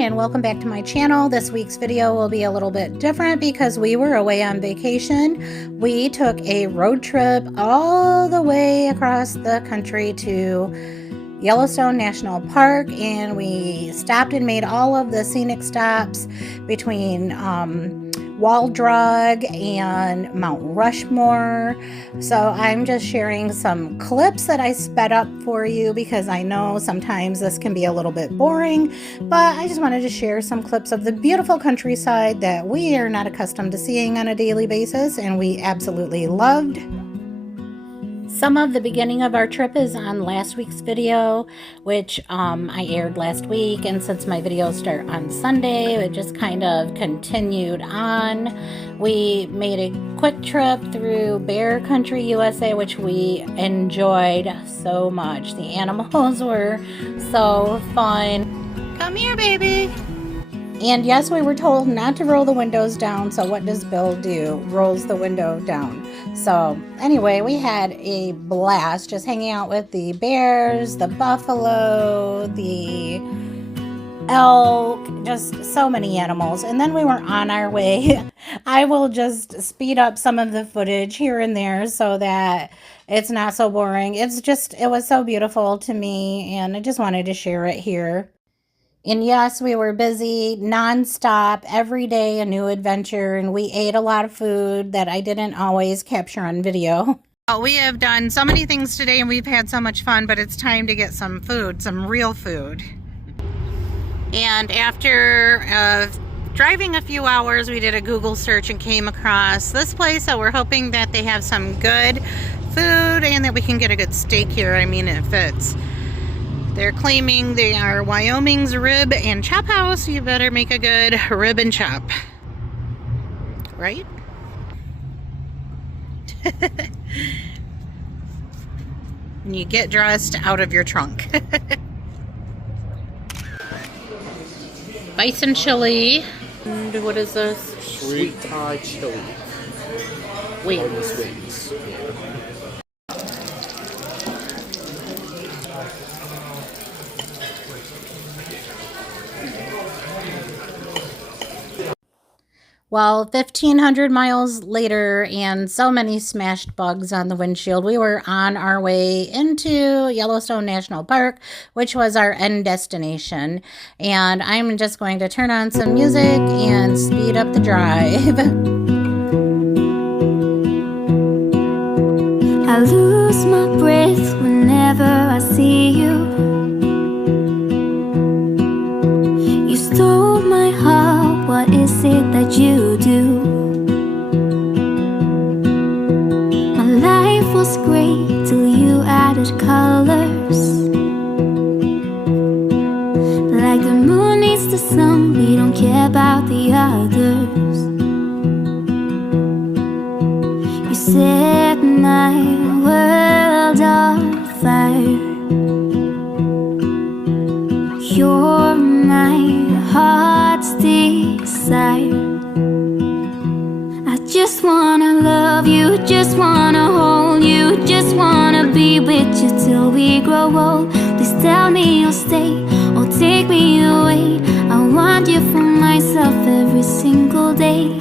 and welcome back to my channel. This week's video will be a little bit different because we were away on vacation. We took a road trip all the way across the country to Yellowstone National Park, and we stopped and made all of the scenic stops between Wall Drug and Mount Rushmore. So I'm just sharing some clips that I sped up for you because I know sometimes this can be a little bit boring, but I just wanted to share some clips of the beautiful countryside that we are not accustomed to seeing on a daily basis and we absolutely loved. Some of the beginning of our trip is on last week's video, which I aired last week, and since my videos start on Sunday, it just kind of continued on. We made a quick trip through Bear Country, USA, which we enjoyed so much. The animals were so fun. Come here, baby. And yes, we were told not to roll the windows down, so what does Bill do? Rolls the window down. So anyway, we had a blast just hanging out with the bears, the buffalo, the elk, just so many animals. And then we were on our way. I will just speed up some of the footage here and there so that it's not so boring. It was so beautiful to me, and I just wanted to share it here. And yes, we were busy nonstop, every day a new adventure, and we ate a lot of food that I didn't always capture on video. Well, we have done so many things today and we've had so much fun, but it's time to get some food, some real food. And after driving a few hours, we did a Google search and came across this place, so we're hoping that they have some good food and that we can get a good steak here. I mean, it fits. They're claiming they are Wyoming's rib and chop house. You better make a good rib and chop. Right? And you get dressed out of your trunk. Bison chili. And what is this? Sweet Thai chili. Wings. Wings. Yeah. Well, 1,500 miles later and so many smashed bugs on the windshield, we were on our way into Yellowstone National Park, which was our end destination. And I'm just going to turn on some music and speed up the drive. I lose my breath whenever I see you. You stole my heart, what is it that you do? My life was great till you added colors. Like the moon needs the sun, we don't care about the others. You set my world on fire. You're my heart's desire. I just wanna love you, just wanna hold you, just wanna be with you till we grow old. Please tell me you'll stay or take me away. I want you for myself every single day.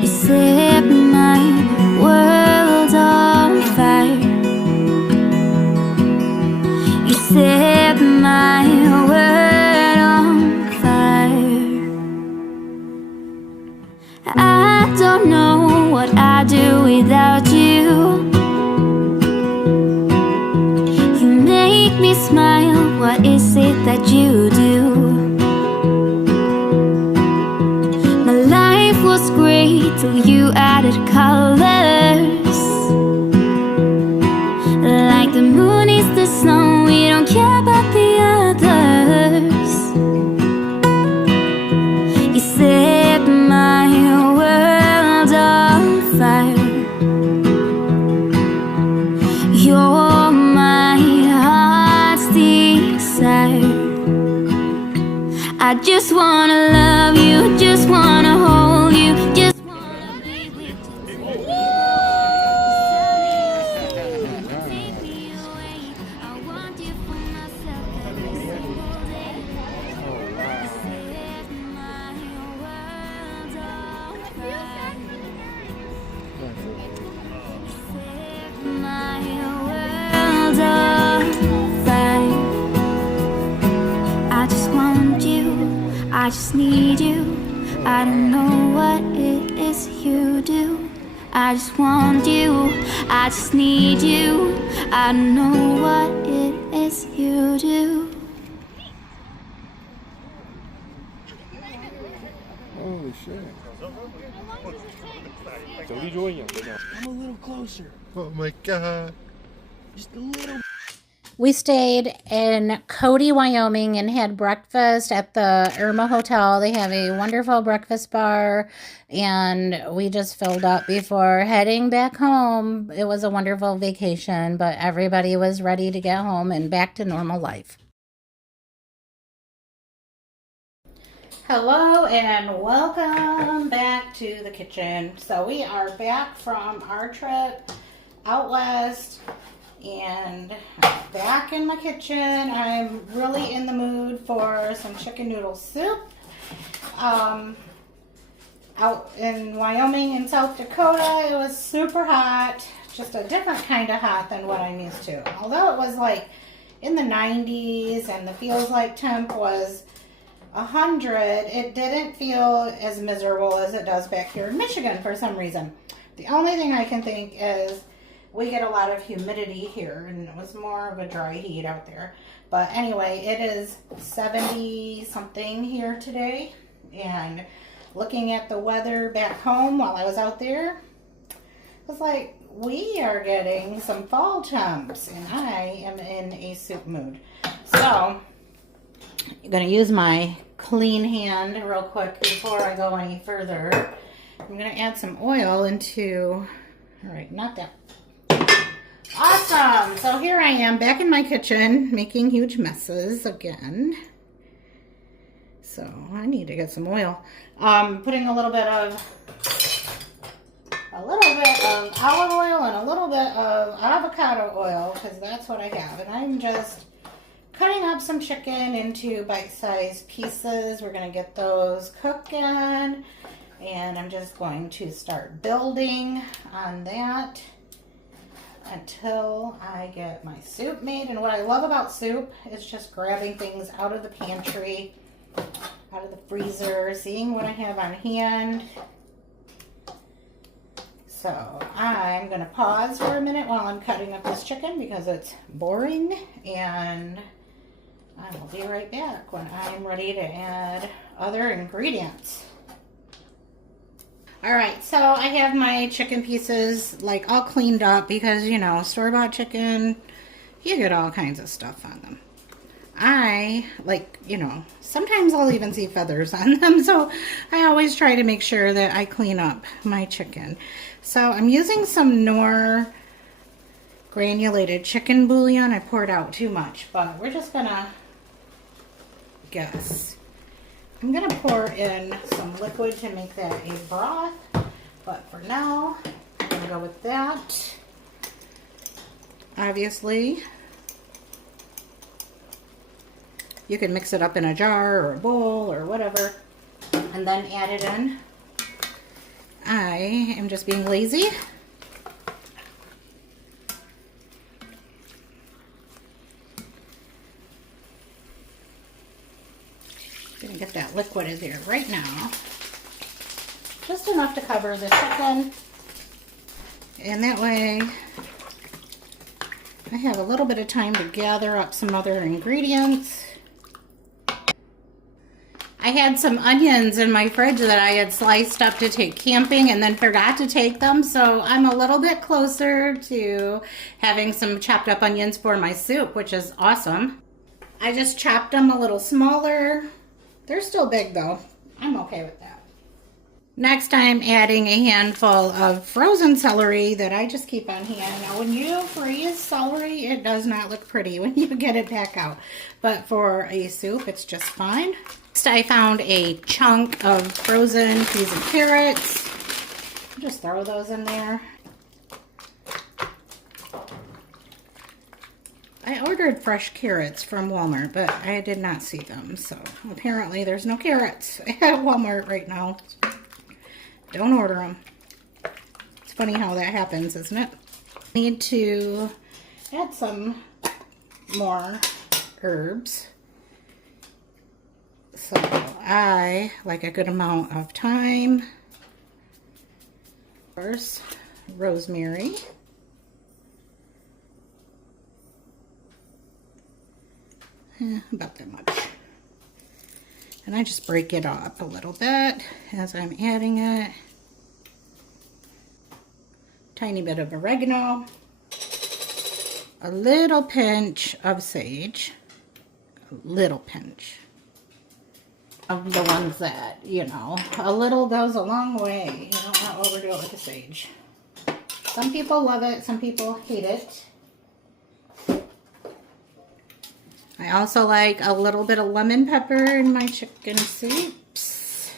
You set my world on fire. You set my world on fire. I don't know what I'd do without you. You make me smile, what is it that you do? My life was great till you added colors. Like the moon is the snow, we don't care about the others. You set my world on fire. You're my heart's desire. I just wanna love you, just wanna hold you, just wanna be with you. Take me away. I want you for myself every single day. just need you. I don't know what it is you do. I just want you, I just need you. I don't know what it is you do. Holy shit. I'm a little closer. Oh my god. Just a little. We stayed in Cody, Wyoming and had breakfast at the Irma Hotel. They have a wonderful breakfast bar and we just filled up before heading back home. It was a wonderful vacation, but everybody was ready to get home and back to normal life. Hello and welcome back to the kitchen. So we are back from our trip out west and back in my kitchen. I'm really in the mood for some chicken noodle soup. Out in Wyoming and South Dakota, it was super hot, just a different kind of hot than what I'm used to. Although it was like in the 90s and the feels like temp was 100, it didn't feel as miserable as it does back here in Michigan for some reason. The only thing I can think is we get a lot of humidity here, and it was more of a dry heat out there. But anyway, it is 70 something here today, and looking at the weather back home while I was out there, it was like, we are getting some fall temps, and I am in a soup mood. So I'm going to use my clean hand real quick before I go any further. I'm going to add some oil into, all right, not that. Awesome. So here I am back in my kitchen making huge messes again. So I need to get some oil. Putting a little bit of olive oil and a little bit of avocado oil because that's what I have. And I'm just cutting up some chicken into bite-sized pieces. We're going to get those cooking, and I'm just going to start building on that until I get my soup made. And what I love about soup is just grabbing things out of the pantry, out of the freezer, seeing what I have on hand. So I'm going to pause for a minute while I'm cutting up this chicken because it's boring, and I will be right back when I'm ready to add other ingredients. All right, so I have my chicken pieces like all cleaned up because, you know, store-bought chicken, you get all kinds of stuff on them. I like, you know, sometimes I'll even see feathers on them, so I always try to make sure that I clean up my chicken. So I'm using some Knorr granulated chicken bouillon. I poured out too much, but we're just gonna guess. I'm going to pour in some liquid to make that a broth, but for now, I'm going to go with that. Obviously, you can mix it up in a jar or a bowl or whatever, and then add it in. I am just being lazy. Gonna get that liquid in there right now. Just enough to cover the chicken. And that way I have a little bit of time to gather up some other ingredients. I had some onions in my fridge that I had sliced up to take camping and then forgot to take them. So I'm a little bit closer to having some chopped up onions for my soup, which is awesome. I just chopped them a little smaller. They're still big though. I'm okay with that. Next, I'm adding a handful of frozen celery that I just keep on hand. Now, when you freeze celery, it does not look pretty when you get it back out. But for a soup, it's just fine. Next, I found a chunk of frozen peas and carrots. Just throw those in there. I ordered fresh carrots from Walmart, but I did not see them, so apparently there's no carrots at Walmart right now. Don't order them. It's funny how that happens, isn't it? Need to add some more herbs. So I like a good amount of thyme. Of course, rosemary. About that much. And I just break it up a little bit as I'm adding it. Tiny bit of oregano. A little pinch of sage. A little pinch. Of the ones that, you know, a little goes a long way. You don't want to overdo it with the sage. Some people love it, some people hate it. I also like a little bit of lemon pepper in my chicken soups.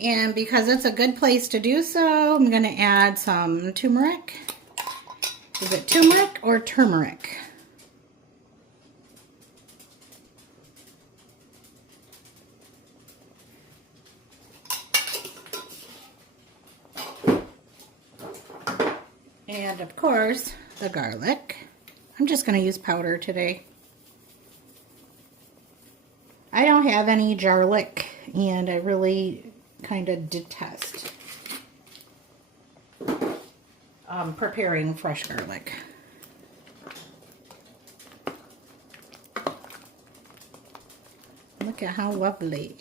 And because it's a good place to do so, I'm going to add some turmeric. Is it turmeric or turmeric? And of course, the garlic. I'm just going to use powder today. I don't have any garlic, and I really kind of detest preparing fresh garlic. Look at how lovely.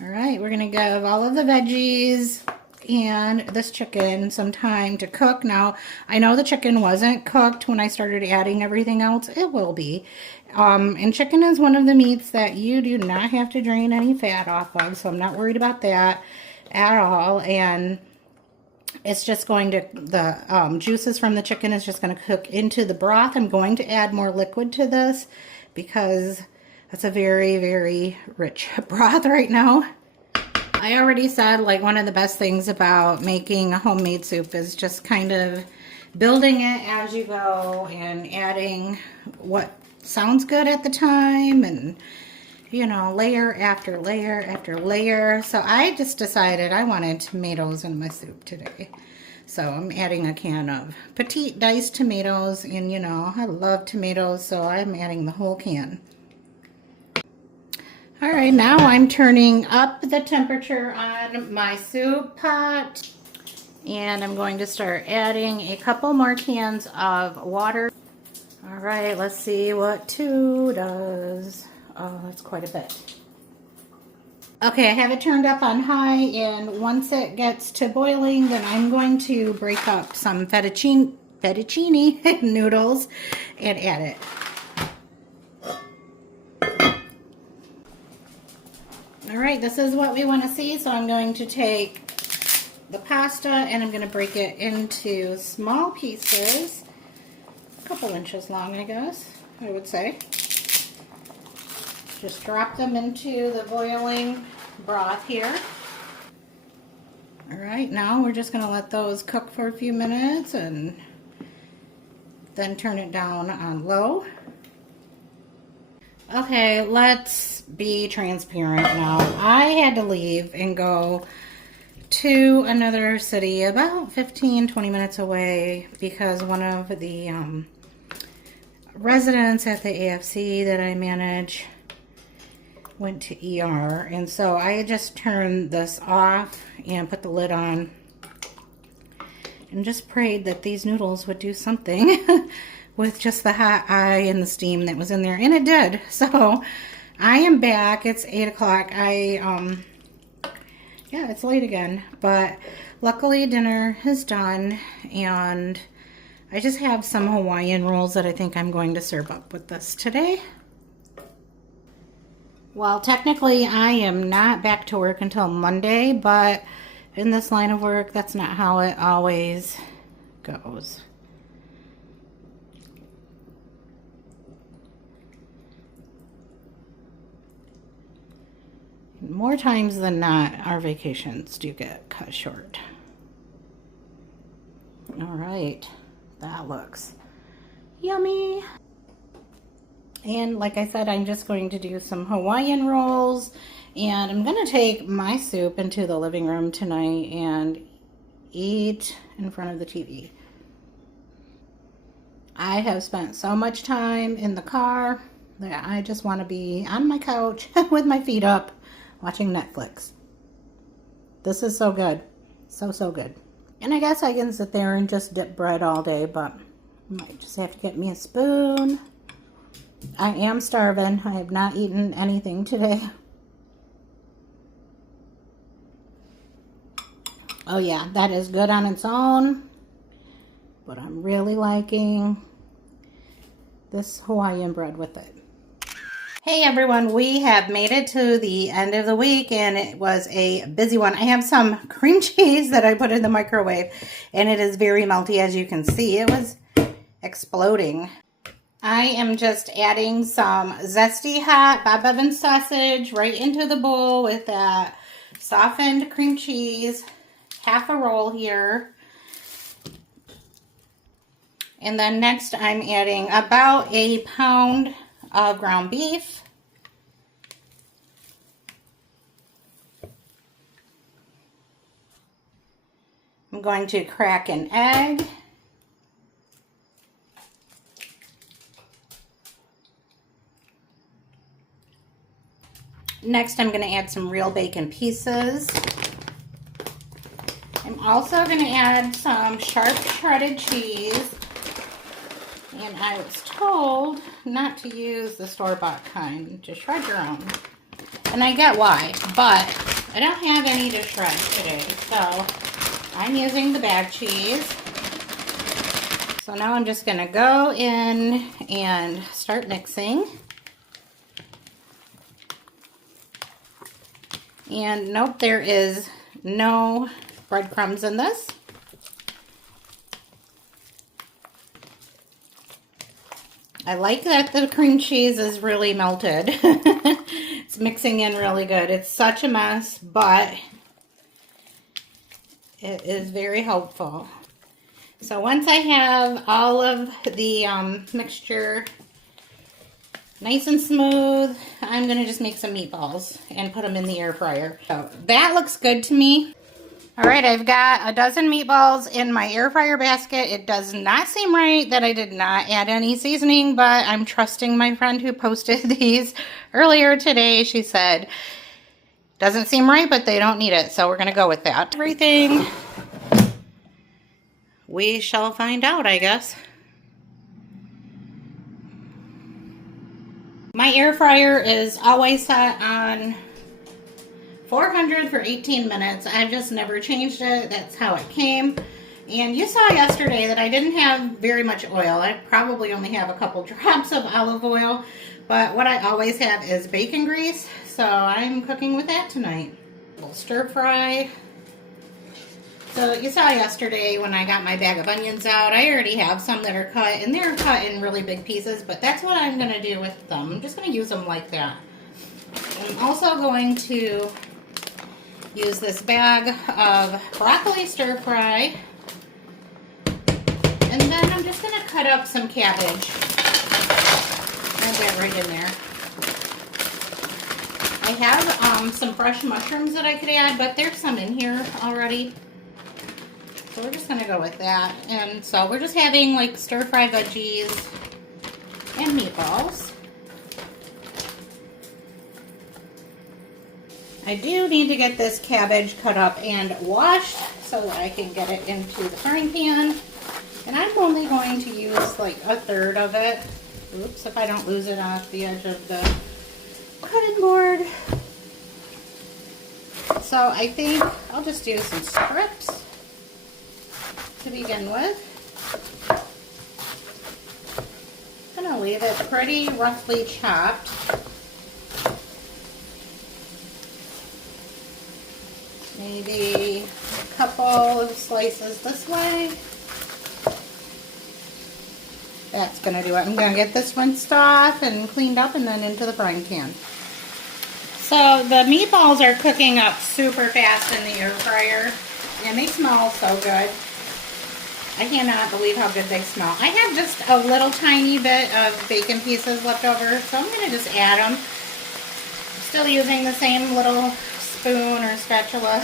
All right, we're going to give all of the veggies and this chicken some time to cook. Now, I know the chicken wasn't cooked when I started adding everything else. It will be. And chicken is one of the meats that you do not have to drain any fat off of, so I'm not worried about that at all. And it's just going to, the juices from the chicken is just going to cook into the broth. I'm going to add more liquid to this because it's a very, very rich broth right now. I already said, like, one of the best things about making a homemade soup is just kind of building it as you go and adding what sounds good at the time and, you know, layer after layer after layer. So I just decided I wanted tomatoes in my soup today. So I'm adding a can of petite diced tomatoes, and, you know, I love tomatoes, so I'm adding the whole can. All right, now I'm turning up the temperature on my soup pot, and I'm going to start adding a couple more cans of water. All right, let's see what 2 does. Oh, that's quite a bit. Okay, I have it turned up on high, and once it gets to boiling, then I'm going to break up some fettuccine noodles and add it. All right, this is what we want to see, so I'm going to take the pasta and I'm going to break it into small pieces, a couple inches long, I guess, I would say. Just drop them into the boiling broth here. All right, now we're just going to let those cook for a few minutes and then turn it down on low. Okay, let's be transparent now. I had to leave and go to another city about 15-20 minutes away because one of the residents at the AFC that I manage went to ER, and so I just turned this off and put the lid on and just prayed that these noodles would do something with just the hot eye and the steam that was in there, and it did. So I am back. It's 8 o'clock. Yeah, it's late again, but luckily dinner is done, and I just have some Hawaiian rolls that I think I'm going to serve up with this today. Well, technically I am not back to work until Monday, but in this line of work, that's not how it always goes. More times than not, our vacations do get cut short. All right, that looks yummy. And like I said, I'm just going to do some Hawaiian rolls, and I'm going to take my soup into the living room tonight and eat in front of the TV. I have spent so much time in the car that I just want to be on my couch with my feet up watching Netflix. This is so good. So, so good. And I guess I can sit there and just dip bread all day, but I might just have to get me a spoon. I am starving. I have not eaten anything today. Oh yeah, that is good on its own. But I'm really liking this Hawaiian bread with it. Hey everyone, we have made it to the end of the week and it was a busy one. I have some cream cheese that I put in the microwave and it is very melty, as you can see. It was exploding. I am just adding some zesty hot Bob Evans sausage right into the bowl with that softened cream cheese. Half a roll here. And then next I'm adding about a pound of ground beef. I'm going to crack an egg. Next I'm going to add some real bacon pieces. I'm also going to add some sharp shredded cheese. And I was told not to use the store-bought kind, to shred your own. And I get why, but I don't have any to shred today, so I'm using the bag cheese. So now I'm just going to go in and start mixing. And nope, there is no breadcrumbs in this. I like that the cream cheese is really melted. It's mixing in really good. It's such a mess, but it is very helpful. So once I have all of the mixture nice and smooth, I'm going to just make some meatballs and put them in the air fryer. So that looks good to me. All right, I've got a dozen meatballs in my air fryer basket. It does not seem right that I did not add any seasoning, but I'm trusting my friend who posted these earlier today. She said, doesn't seem right, but they don't need it, so we're going to go with that. Everything, we shall find out, I guess. My air fryer is always set on 400 for 18 minutes. I've just never changed it. That's how it came. And you saw yesterday that I didn't have very much oil. I probably only have a couple drops of olive oil. But what I always have is bacon grease. So I'm cooking with that tonight. We'll stir fry. So you saw yesterday when I got my bag of onions out, I already have some that are cut. And they're cut in really big pieces. But that's what I'm going to do with them. I'm just going to use them like that. I'm also going to use this bag of broccoli stir fry. And then I'm just going to cut up some cabbage. Add that right in there. I have some fresh mushrooms that I could add, but there's some in here already. So we're just going to go with that. And so we're just having like stir fry veggies and meatballs. I do need to get this cabbage cut up and washed so that I can get it into the frying pan. And I'm only going to use like a third of it. Oops, if I don't lose it off the edge of the cutting board. So I think I'll just do some strips to begin with. I'm going to leave it pretty roughly chopped. Maybe a couple of slices this way. That's going to do it. I'm going to get this rinsed off and cleaned up and then into the frying pan. So the meatballs are cooking up super fast in the air fryer and they smell so good. I cannot believe how good they smell. I have just a little tiny bit of bacon pieces left over, so I'm going to just add them. Still using the same little spoon or spatula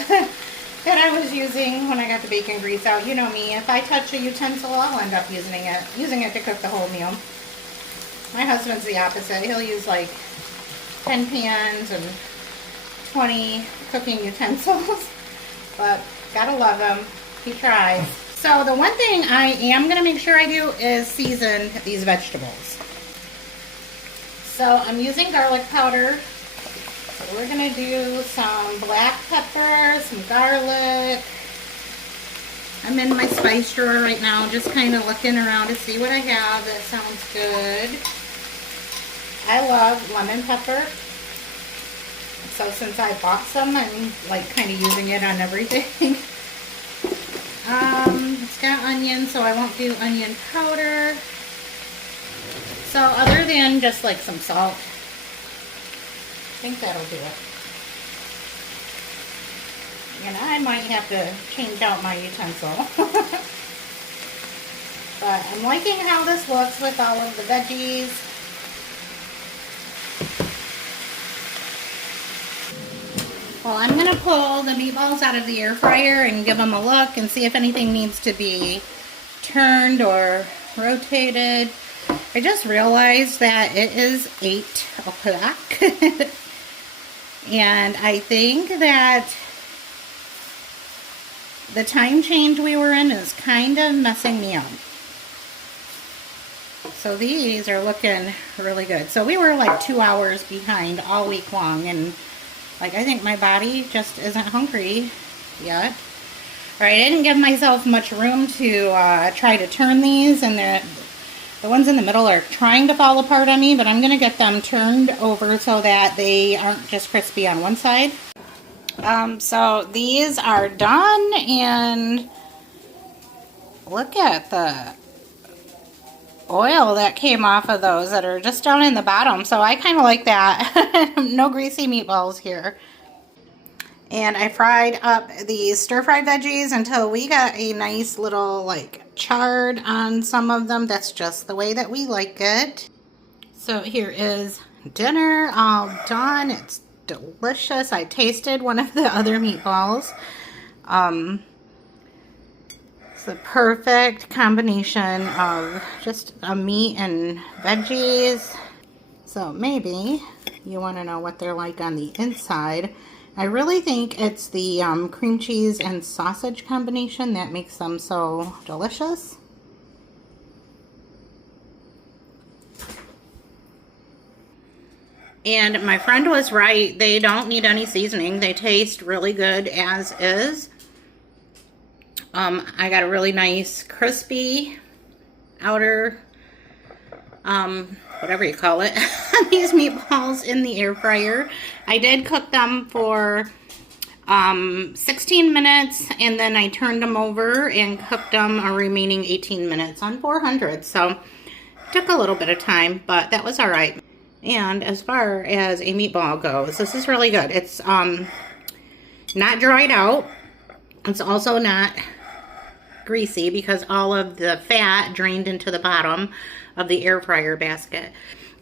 that I was using when I got the bacon grease out. You know me, if I touch a utensil, I'll end up using it to cook the whole meal. My husband's the opposite. He'll use like 10 pans and 20 cooking utensils, but gotta love him. He tries. So the one thing I am gonna make sure I do is season these vegetables. So I'm using garlic powder. So we're gonna do some black pepper, some garlic. I'm in my spice drawer right now, just kind of looking around to see what I have that sounds good. I love lemon pepper. So since I bought some, I'm like kind of using it on everything. It's got onion, so I won't do onion powder. So other than just like some salt, I think that'll do it. And I might have to change out my utensil. But I'm liking how this looks with all of the veggies. Well, I'm going to pull the meatballs out of the air fryer and give them a look and see if anything needs to be turned or rotated. I just realized that it is 8 o'clock. And I think that the time change we were in is kind of messing me up. So these are looking really good. So we were like 2 hours behind all week long, and like I think my body just isn't hungry yet. All right, I didn't give myself much room to try to turn these, and the ones in the middle are trying to fall apart on me, but I'm going to get them turned over so that they aren't just crispy on one side. So these are done, and look at the oil that came off of those that are just down in the bottom. So I kind of like that. No greasy meatballs here. And I fried up the stir-fried veggies until we got a nice little like chard on some of them. That's just the way that we like it. So here is dinner all done. It's delicious. I tasted one of the other meatballs. It's the perfect combination of just a meat and veggies. So maybe you want to know what they're like on the inside. I really think it's the cream cheese and sausage combination that makes them so delicious. And my friend was right. They don't need any seasoning. They taste really good as is. I got a really nice crispy outer, whatever you call it, these meatballs in the air fryer. I did cook them for 16 minutes, and then I turned them over and cooked them a remaining 18 minutes on 400. So it took a little bit of time, but that was all right. And as far as a meatball goes, this is really good. It's not dried out. It's also not greasy because all of the fat drained into the bottom of the air fryer basket.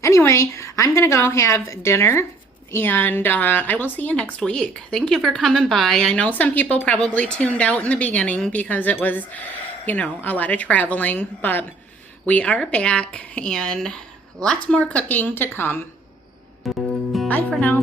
Anyway, I'm gonna go have dinner, and I will see you next week. Thank you for coming by. I know some people probably tuned out in the beginning because it was, you know, a lot of traveling, but we are back and lots more cooking to come. Bye for now.